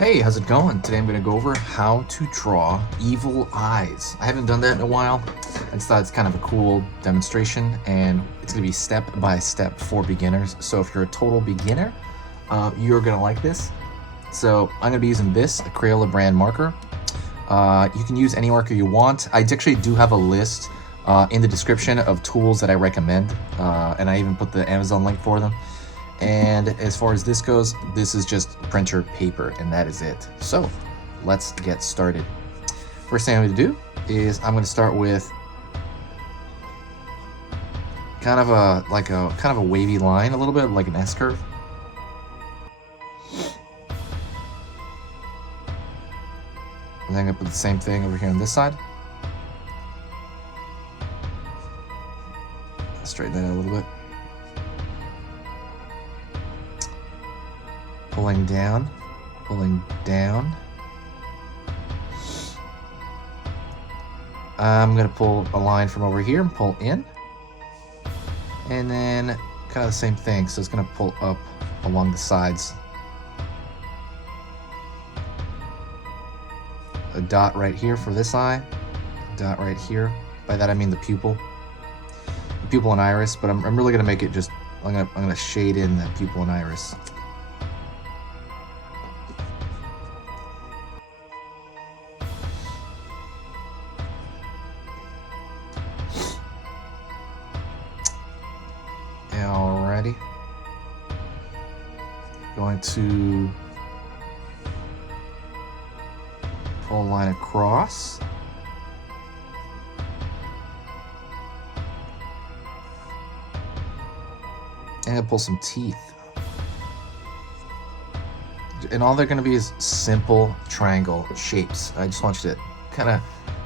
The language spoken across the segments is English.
Hey, how's it going? Today I'm going to go over how to draw evil eyes. I haven't done that in a while. I just thought it's kind of a cool demonstration, and it's going to be step by step for beginners. So if you're a total beginner, you're going to like this. So I'm going to be using this, a Crayola brand marker. You can use any marker you want. I actually do have a list in the description of tools that I recommend, and I even put the Amazon link for them. And as far as this goes, this is just printer paper, and that is it. So let's get started. First thing I'm going to do is I'm going to start with kind of a wavy line, a little bit like an S curve. And then I'm going to put the same thing over here on this side. Straighten that out a little bit. Pulling down, pulling down. I'm going to pull a line from over here and pull in. And then kind of the same thing, so it's going to pull up along the sides. A dot right here for this eye, a dot right here. By that I mean the pupil and iris, but I'm really going to make it just, I'm going to shade in that pupil and iris. Alrighty. Going to pull a line across. And I'm gonna pull some teeth. And all they're gonna be is simple triangle shapes. I just want you to kind of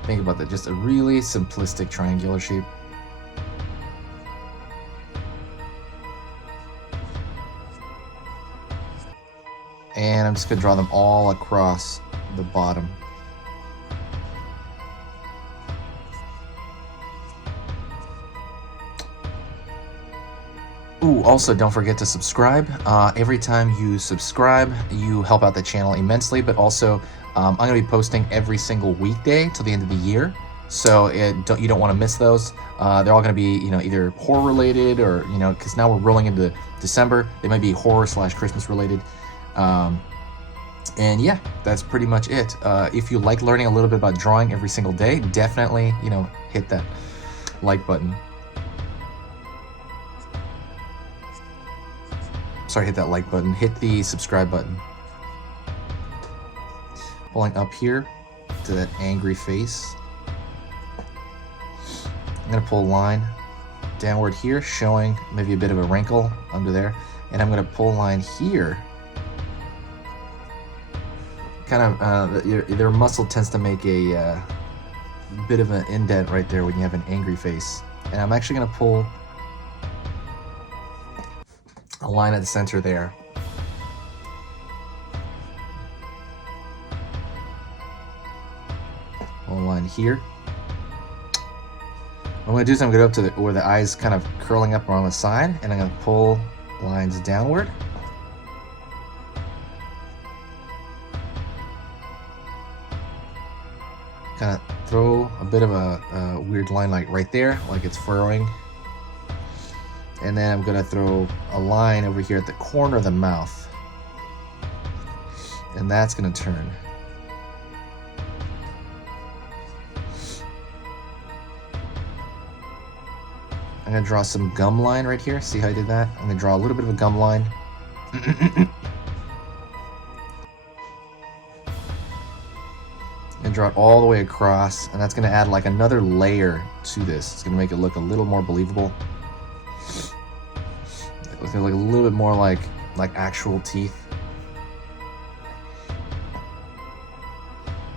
think about that. Just a really simplistic triangular shape. And I'm just going to draw them all across the bottom. Ooh, also don't forget to subscribe. Every time you subscribe, you help out the channel immensely, but also I'm going to be posting every single weekday till the end of the year. So you don't want to miss those. They're all going to be, either horror related or, because now we're rolling into December, they might be horror / Christmas related. And yeah, that's pretty much it. If you like learning a little bit about drawing every single day, definitely, hit that like button. Sorry, hit that like button. Hit the subscribe button. Pulling up here to that angry face. I'm going to pull a line downward here, showing maybe a bit of a wrinkle under there. And I'm going to pull a line here. Kind of, their muscle tends to make a bit of an indent right there when you have an angry face. And I'm actually going to pull a line at the center there. Pull a line here. What I'm going to do is I'm going to go up to where the eye's kind of curling up around the side, and I'm going to pull lines downward. Kind of throw a bit of a weird line like right there, like it's furrowing. And then I'm going to throw a line over here at the corner of the mouth. And that's going to turn. I'm going to draw some gum line right here. See how I did that? I'm going to draw a little bit of a gum line. And draw it all the way across, and that's going to add like another layer to this. It's going to make it look a little more believable. It's going to look a little bit more like actual teeth.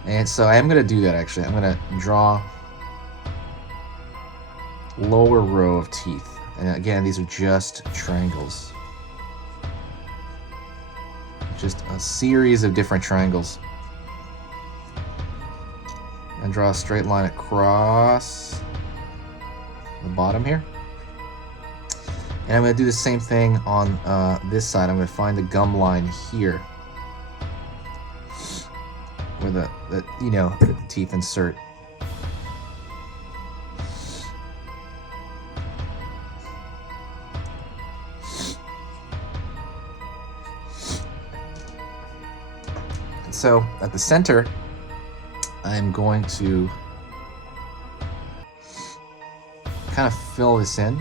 And so I am going to do that actually. I'm going to draw lower row of teeth. And again, these are just triangles. Just a series of different triangles. And draw a straight line across the bottom here. And I'm going to do the same thing on this side. I'm going to find the gum line here. where the you know, the teeth insert. And so at the center, I'm going to kind of fill this in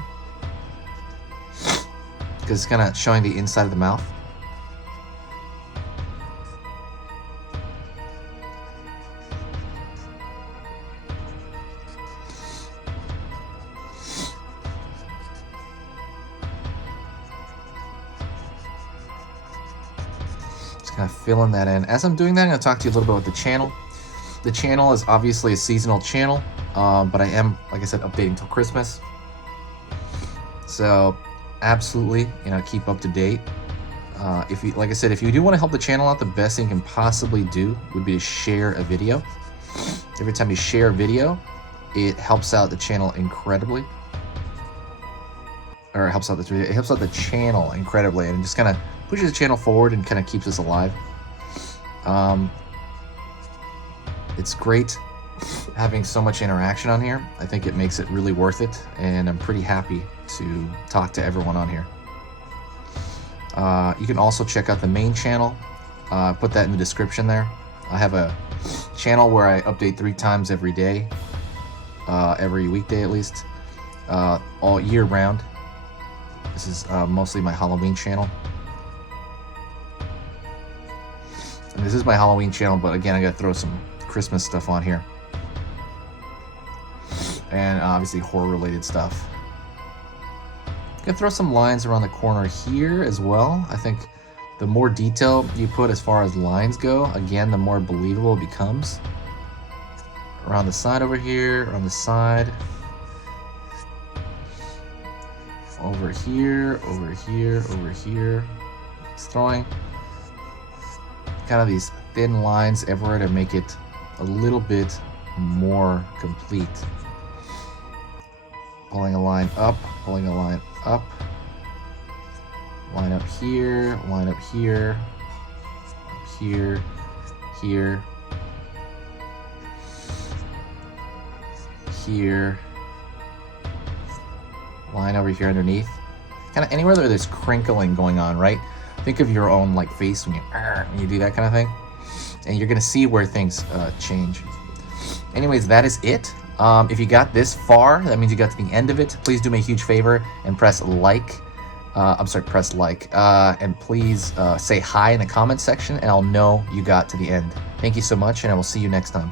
because it's kind of showing the inside of the mouth. Just kind of filling that in. As I'm doing that, I'm going to talk to you a little bit about the channel. The channel is obviously a seasonal channel, but I am, like I said, updating till Christmas. So absolutely, you know, keep up to date. If you, like I said, if you do want to help the channel out, the best thing you can possibly do would be to share a video. Every time you share a video, it helps out the channel incredibly. Or it helps out the channel incredibly, and it just kind of pushes the channel forward and kind of keeps us alive. It's great having so much interaction on here. I think it makes it really worth it, and I'm pretty happy to talk to everyone on here. You can also check out the main channel. Put that in the description there. I have a channel where I update 3 times every day, every weekday at least, all year round. This is mostly my Halloween channel. And this is my Halloween channel, but again, I gotta throw some Christmas stuff on here. And obviously horror related stuff. Gonna throw some lines around the corner here as well. I think the more detail you put as far as lines go, again, the more believable it becomes. Around the side over here, on the side. Over here, over here, over here. Just throwing kind of these thin lines everywhere to make it a little bit more complete. Pulling a line up, pulling a line up. Line up here, line up here, up here, here, here. Line over here underneath. Kind of anywhere where there's crinkling going on, right? Think of your own like face when you do that kind of thing, and you're gonna see where things change. Anyways, that is it. If you got this far, that means you got to the end of it. Please do me a huge favor and press like. Press like. And please say hi in the comment section, and I'll know you got to the end. Thank you so much, and I will see you next time.